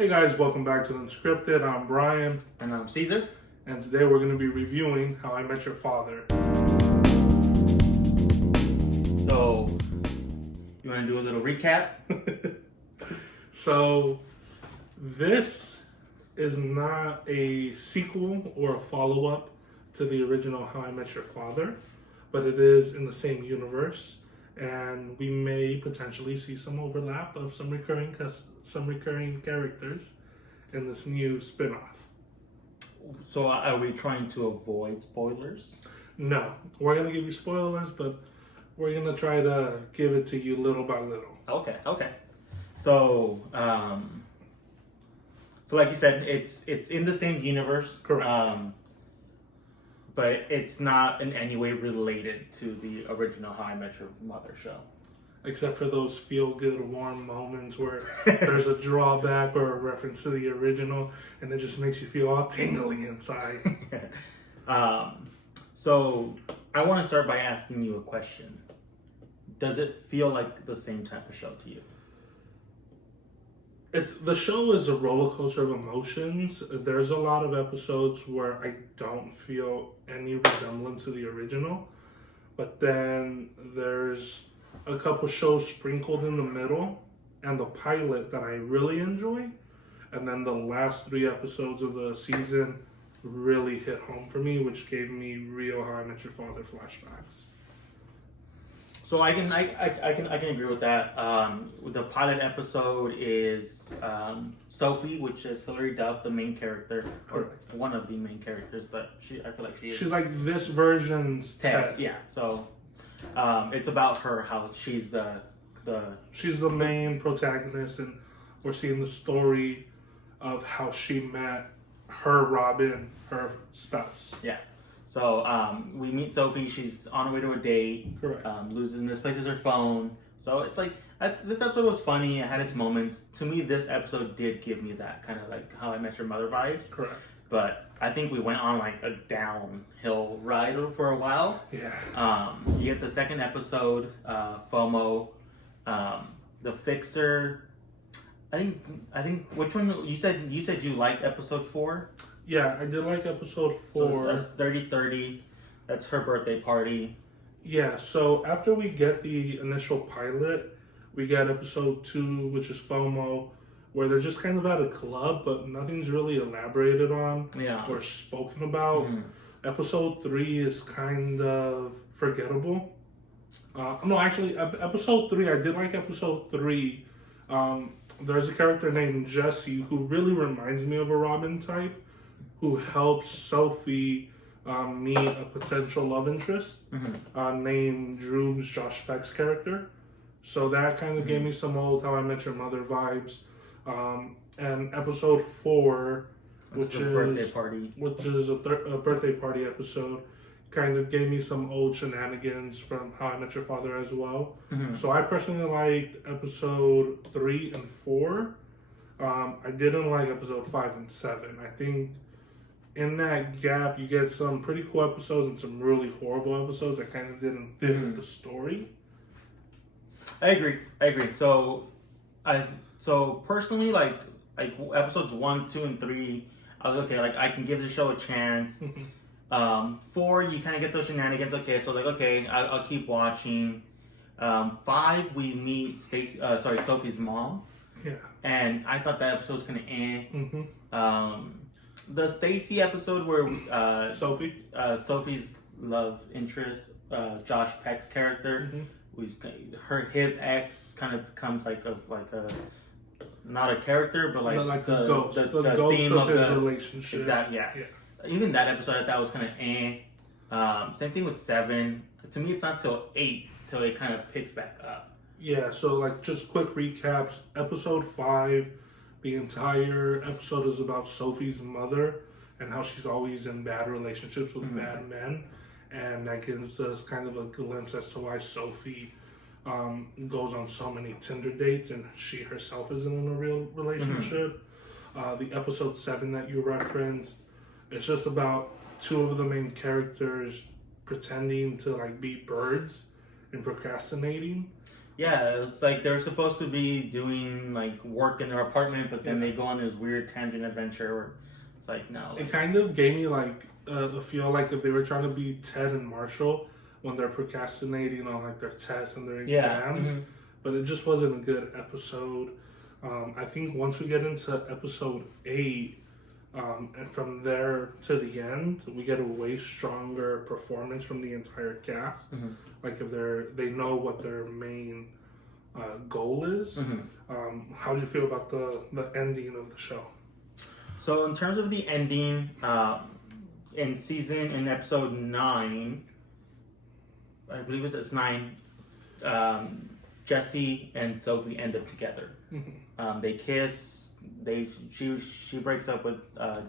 Hey guys, welcome back to Unscripted. I'm Brian. And I'm Caesar. And today we're going to be reviewing How I Met Your Father. So, you want to do a little recap? So, this is not a sequel or a follow-up to the original How I Met Your Father, but it is in the same universe, and we may potentially see some overlap of some recurring characters in this new spin-off. So, are we trying to avoid spoilers? No, we're going to give you spoilers, but we're going to try to give it to you little by little. Okay. So, like you said, it's in the same universe. Correct. But it's not in any way related to the original How I Met Your Mother show. Except for those feel-good, warm moments where there's a drawback or a reference to the original, and it just makes you feel all tingly inside. So, I want to start by asking you a question. Does it feel like the same type of show to you? The show is a roller coaster of emotions. There's a lot of episodes where I don't feel any resemblance to the original, but then there's a couple shows sprinkled in the middle, and the pilot that I really enjoy, and then the last 3 episodes of the season really hit home for me, which gave me real How I Met Your Father flashbacks. So I can agree with that. The pilot episode is Sophie, which is Hilary Duff, the main character, or one of the main characters, but I feel like she's like this version's Ted. Yeah. So it's about her, how she's the main protagonist, and we're seeing the story of how she met her Robin, her spouse. Yeah. So we meet Sophie. She's on her way to a date. Correct. Misplaces her phone. So it's like this episode was funny. It had its moments. To me, this episode did give me that kind of like How I Met Your Mother vibes. Correct. But I think we went on like a downhill ride for a while. Yeah. You get the second episode, FOMO, the Fixer. I think which one you said you liked episode 4? Yeah, I did like episode 4. So that's 30-30. That's her birthday party. Yeah, so after we get the initial pilot, we get episode 2, which is FOMO, where they're just kind of at a club, but nothing's really elaborated on or spoken about. Episode 3 is kind of forgettable. Episode 3, I did like episode 3. There's a character named Jesse who really reminds me of a Robin type, who helps Sophie meet a potential love interest named Drew's Josh Peck's character. So that kind of gave me some old How I Met Your Mother vibes. And episode 4, which is a birthday party episode, kind of gave me some old shenanigans from How I Met Your Father as well. So I personally liked episode 3 and 4. I didn't like episode 5 and 7. I think in that gap, you get some pretty cool episodes and some really horrible episodes that kind of didn't fit with the story. I agree. So personally, like episodes 1, 2, and 3, I was okay. Like I can give the show a chance. 4, you kind of get those shenanigans. Okay, so like okay, I'll keep watching. 5, we meet Sophie's mom. Yeah. And I thought that episode was kind of the Stacy episode where Sophie's love interest, Josh Peck's character, his ex kind of becomes like a not a character, but like the ghost theme of his relationship. Exactly. Yeah. Even that episode I thought was kind of Same thing with 7. To me, it's not till 8 till it kind of picks back up. Yeah, so like just quick recaps. Episode 5, the entire episode is about Sophie's mother and how she's always in bad relationships with bad men. And that gives us kind of a glimpse as to why Sophie goes on so many Tinder dates and she herself isn't in a real relationship. The episode 7 that you referenced, it's just about 2 of the main characters pretending to like be birds and procrastinating. Yeah, it's like they're supposed to be doing like work in their apartment, but then they go on this weird tangent adventure where it's like, no. It kind of gave me like a feel like if they were trying to be Ted and Marshall when they're procrastinating on like their tests and their exams, but it just wasn't a good episode. I think once we get into episode 8, and from there to the end, we get a way stronger performance from the entire cast. Like if they know what their main goal is. How do you feel about the ending of the show? So in terms of the ending, in episode 9, I believe it's 9. Jesse and Sophie end up together. They kiss. She breaks up with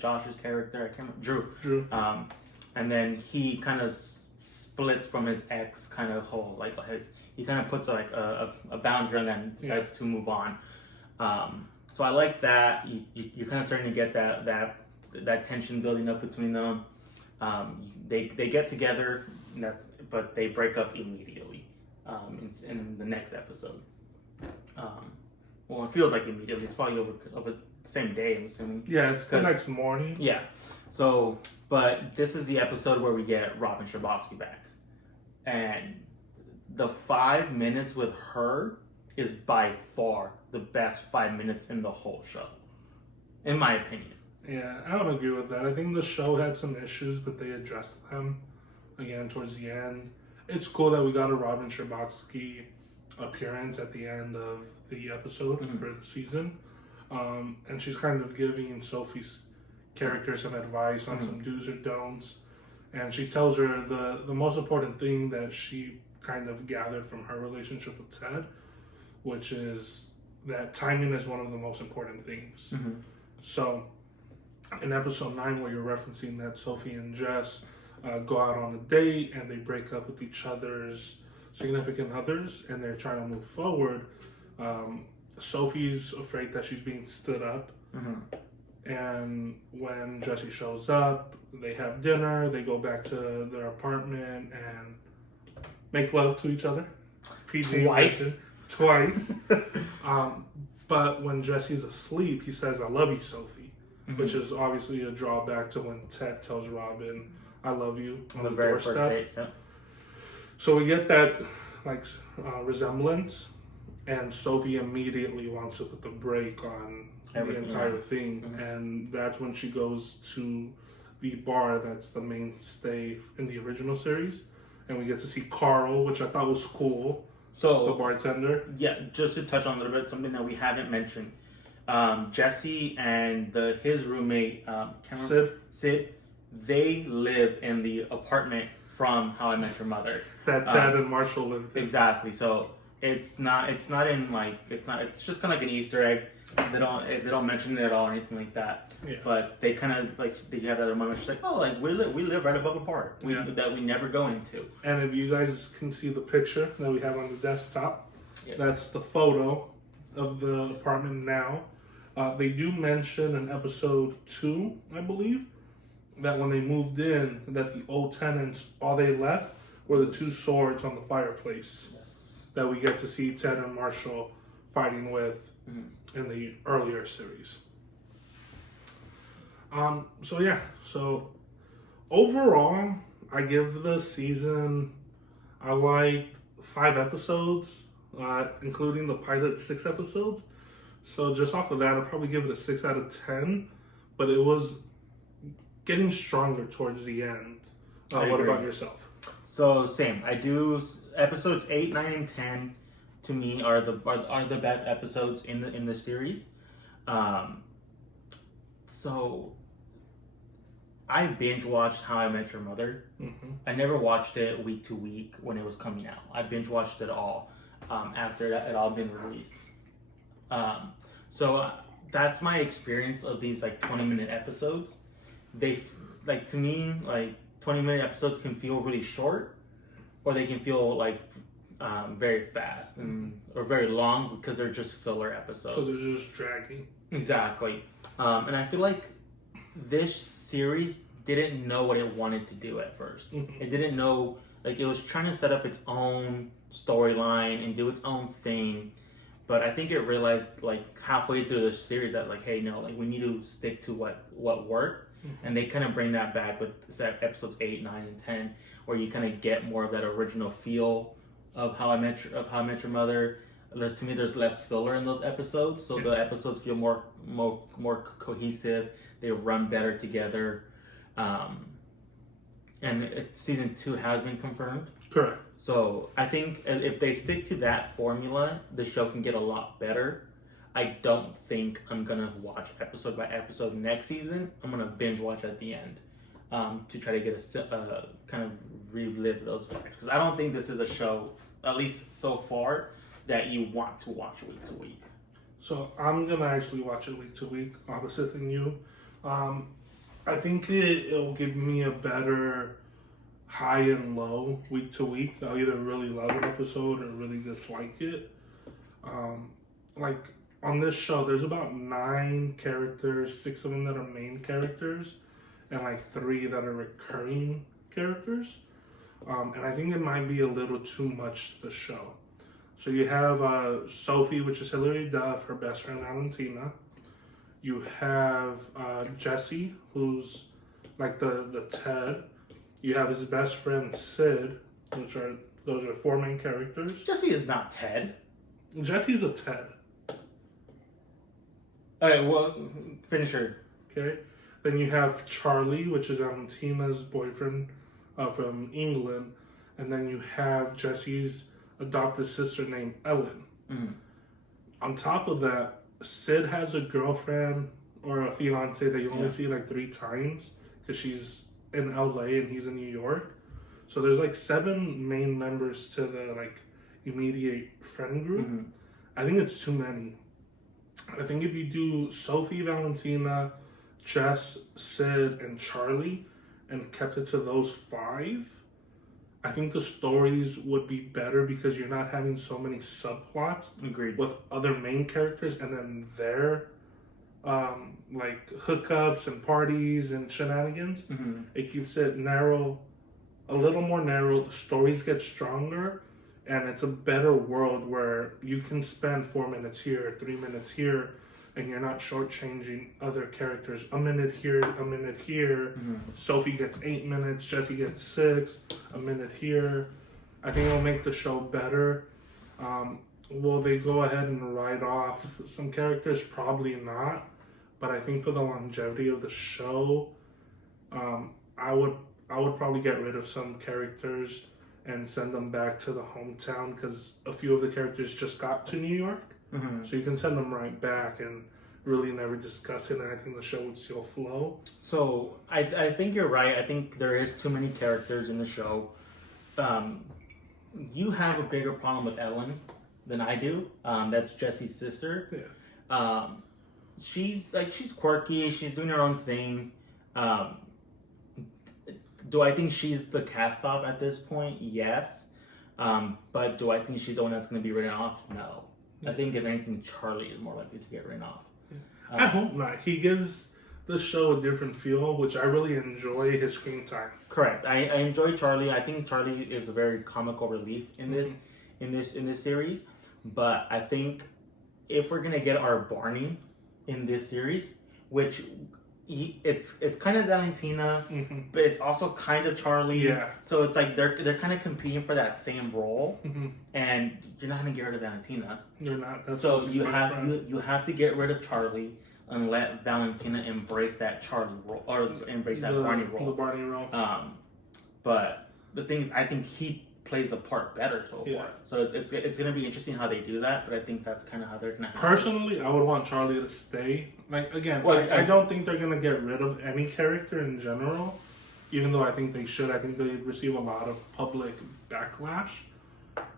Josh's character. I can't remember, Drew. And then he kind of splits from his ex kind of whole like he kind of puts like a boundary and then decides to move on. So I like that. You're kind of starting to get that tension building up between them. They get together, but they break up immediately in the next episode. Well, it feels like immediately. It's probably over the same day, I'm assuming. Yeah, it's the next morning. Yeah. So, but this is the episode where we get Robin Scherbatsky back. And the 5 minutes with her is by far the best 5 minutes in the whole show, in my opinion. Yeah, I don't agree with that. I think the show had some issues, but they addressed them again towards the end. It's cool that we got a Robin Scherbatsky appearance at the end of the episode for the season. And she's kind of giving Sophie's character some advice on some do's or don'ts. And she tells her the most important thing that she kind of gathered from her relationship with Ted, which is that timing is one of the most important things. So in episode 9, where you're referencing that Sophie and Jess go out on a date and they break up with each other's significant others and they're trying to move forward, Sophie's afraid that she's being stood up. And when Jesse shows up, they have dinner, they go back to their apartment and make love to each other. Twice. But when Jesse's asleep, he says, "I love you, Sophie," which is obviously a drawback to when Ted tells Robin, "I love you" on the very doorstep. first date. Yeah. So we get that resemblance, and Sophie immediately wants to put the brake on everything, the entire thing, and that's when she goes to the bar that's the mainstay in the original series, and we get to see Carl, which I thought was cool. So the bartender. Yeah, just to touch on a little bit, something that we haven't mentioned. Jesse and his roommate, Sid, they live in the apartment from How I Met Your Mother. That Ted and Marshall lived in. Exactly. So it's just kind of like an Easter egg. They don't mention it at all or anything like that. Yeah. But they kind of they have that moment. She's like, oh, like we live right above a park that we never go into. And if you guys can see the picture that we have on the desktop, that's the photo of the apartment now. They do mention in episode 2, I believe, that when they moved in, that the old tenants, all they left were the 2 swords on the fireplace. Yes. That we get to see Ted and Marshall fighting with in the earlier series. So overall, I give the season, I liked 5 episodes, including the pilot 6 episodes. So just off of that, I'll probably give it a 6 out of 10, but it was getting stronger towards the end. What about yourself? So same. I do episodes 8, 9, and 10. To me, are the best episodes in the series. So I binge watched How I Met Your Mother. I never watched it week to week when it was coming out. I binge watched it all after it all been released. So that's my experience of these 20-minute episodes. They to me 20-minute episodes can feel really short, or they can feel very fast or very long because they're just filler episodes. Because they're just dragging. Exactly. And I feel like this series didn't know what it wanted to do at first. It didn't know, it was trying to set up its own storyline and do its own thing. But I think it realized like halfway through the series that like, hey, no, like we need to stick to what worked. And they kind of bring that back with episodes 8, 9, and 10, where you kind of get more of that original feel of How I Met Your Mother. To me, there's less filler in those episodes, so the episodes feel more cohesive. They run better together, and season 2 has been confirmed. Correct. So I think if they stick to that formula, the show can get a lot better. I don't think I'm gonna watch episode by episode next season. I'm gonna binge watch at the end to try to get a kind of relive those facts, because I don't think this is a show, at least so far, that you want to watch week to week. So I'm gonna actually watch it week to week, opposite than you. I think it'll give me a better high and low week to week. I'll either really love an episode or really dislike it. Like on this show, there's about 9 characters, 6 of them that are main characters, and like 3 that are recurring characters. And I think it might be a little too much to show. So you have Sophie, which is Hilary Duff, her best friend Valentina. You have Jesse, who's like the Ted. You have his best friend Sid, those are 4 main characters. Jesse is not Ted. Jesse's a Ted. Okay, well, finish her. Okay. Then you have Charlie, which is Valentina's boyfriend from England. And then you have Jesse's adopted sister named Ellen. Mm. On top of that, Sid has a girlfriend or a fiance that you only see like 3 times because she's in LA and he's in New York. So there's like 7 main members to the like immediate friend group. Mm-hmm. I think it's too many. I think if you do Sophie, Valentina, Jess, Sid, and Charlie and kept it to those 5, I think the stories would be better because you're not having so many subplots. Agreed. With other main characters and then their like hookups and parties and shenanigans. Mm-hmm. It keeps it narrow, a little more narrow. The stories get stronger, and it's a better world where you can spend 4 minutes here, 3 minutes here, and you're not shortchanging other characters. A minute here, a minute here. Mm-hmm. Sophie gets 8 minutes, Jesse gets 6, a minute here. I think it'll make the show better. Will they go ahead and write off some characters? Probably not. But I think for the longevity of the show, I would probably get rid of some characters and send them back to the hometown, because a few of the characters just got to New York. Mm-hmm. So you can send them right back and really never discuss it, and I think the show would still flow. So I think you're right. I think there is too many characters in the show. You have a bigger problem with Ellen than I do. That's Jesse's sister. Yeah. She's quirky. She's doing her own thing. Do I think she's the cast-off at this point? Yes. But do I think she's the one that's going to be written off? No. I think if anything, Charlie is more likely to get written off. I hope not. He gives the show a different feel, which I really enjoy his screen time. Correct. I enjoy Charlie. I think Charlie is a very comical relief in this in this series. But I think if we're gonna get our Barney in this series, which it's kind of Valentina, but it's also kind of Charlie. Yeah. So it's like they're kind of competing for that same role, and you're not gonna get rid of Valentina. You're not. That's so you have to get rid of Charlie and let Valentina embrace that Charlie role or embrace that Barney role. The Barney role. But the thing is, I think he plays the part better so far. So it's gonna be interesting how they do that. But I think that's kind of how they're gonna. Personally, I would want Charlie to stay. Like again, I don't think they're gonna get rid of any character in general. Even though I think they should. I think they receive a lot of public backlash.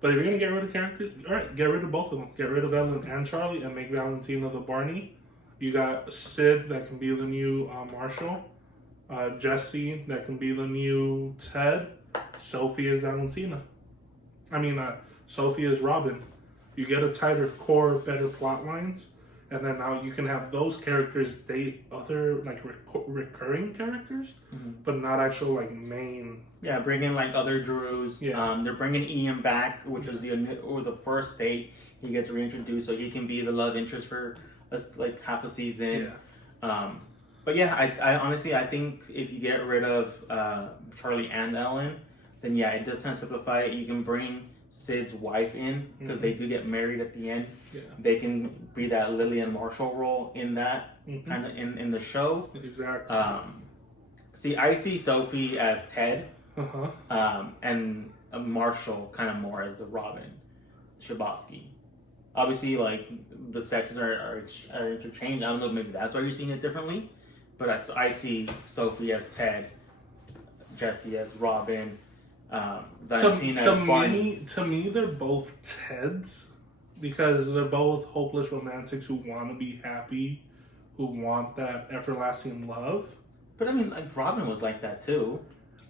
But if you're gonna get rid of characters, all right, get rid of both of them. Get rid of Ellen and Charlie and make Valentina the Barney. You got Sid that can be the new Marshall. Jesse that can be the new Ted. Sophie is Valentina. Sophie is Robin. You get a tighter core, better plot lines, And then now you can have those characters date other like recurring characters, but not actual like main. Yeah, bring in like other Drews. Yeah. They're bringing Ian back, which was the first date. He gets reintroduced, so he can be the love interest for like half a season. Yeah. But yeah, I honestly I think if you get rid of Charlie and Ellen, then yeah, it does kind of simplify it. You can bring Sid's wife in because they do get married at the end. Yeah. They can be that Lily and Marshall role in that kind of in the show. Exactly. See, I see Sophie as Ted, Uh-huh. and Marshall kind of more as the Robin, Scherbatsky. Obviously, like the sexes are interchanged. I don't know, maybe that's why you're seeing it differently. But I see Sophie as Ted, Jesse as Robin, Valentina as Barney. To me, they're both Teds because they're both hopeless romantics who want to be happy, who want that everlasting love. But I mean, like Robin was like that too.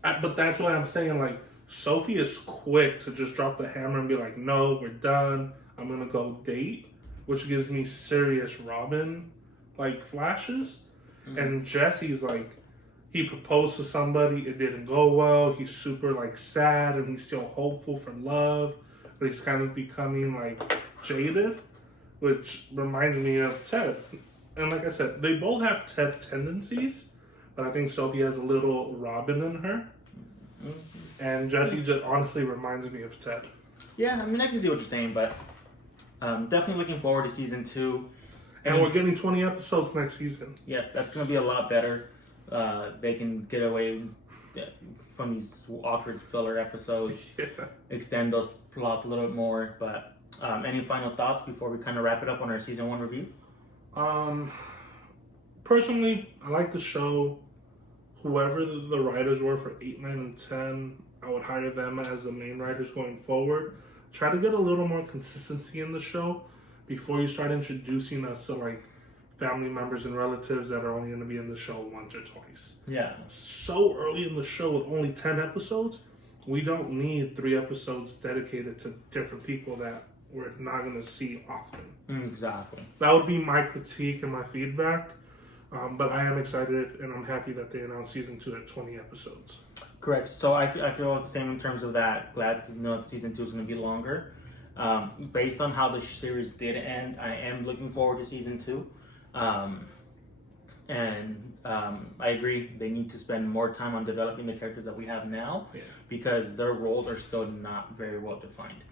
But that's why I'm saying, like, Sophie is quick to just drop the hammer and be like, no, we're done. I'm going to go date, which gives me serious Robin, like, flashes. And Jesse's like, he proposed to somebody, it didn't go well. He's super, like, sad and he's still hopeful for love, but he's kind of becoming, like, jaded, which reminds me of Ted. And like I said, they both have Ted tendencies, but I think Sophie has a little Robin in her. And Jesse just honestly reminds me of Ted. Yeah, I mean, I can see what you're saying, but definitely looking forward to season 2. And we're getting 20 episodes next season. Yes, that's going to be a lot better. They can get away from these awkward filler episodes, extend those plots a little bit more. But any final thoughts before we kind of wrap it up on our season 1 review? Personally, I like the show. Whoever the writers were for 8, 9, and 10, I would hire them as the main writers going forward. Try to get a little more consistency in the show before you start introducing us to like family members and relatives that are only going to be in the show once or twice. Yeah. So early in the show with only 10 episodes, we don't need 3 episodes dedicated to different people that we're not going to see often. Exactly. That would be my critique and my feedback. But I am excited and I'm happy that they announced season 2 at 20 episodes. Correct. So I feel the same in terms of that. Glad to know that season 2 is going to be longer. Based on how the series did end, I am looking forward to season 2. And I agree, they need to spend more time on developing the characters that we have now because their roles are still not very well defined.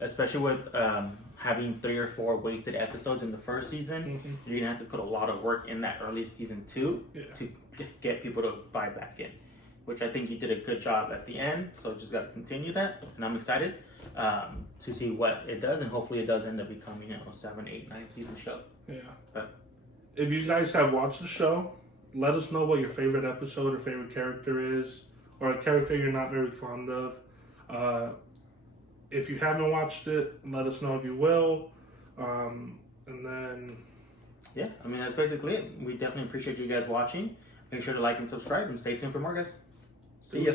Especially with having 3 or 4 wasted episodes in the first season, you're going to have to put a lot of work in that early season 2 to get people to buy back in, which I think you did a good job at the end, so just got to continue that, and I'm excited to see what it does, and hopefully it does end up becoming a 7, 8, 9 season show. If you guys have watched the show, let us know what your favorite episode or favorite character is, or a character you're not very fond of. If you haven't watched it, let us know if you will. And then... Yeah, I mean, that's basically it. We definitely appreciate you guys watching. Make sure to like and subscribe and stay tuned for more, guys. See ya.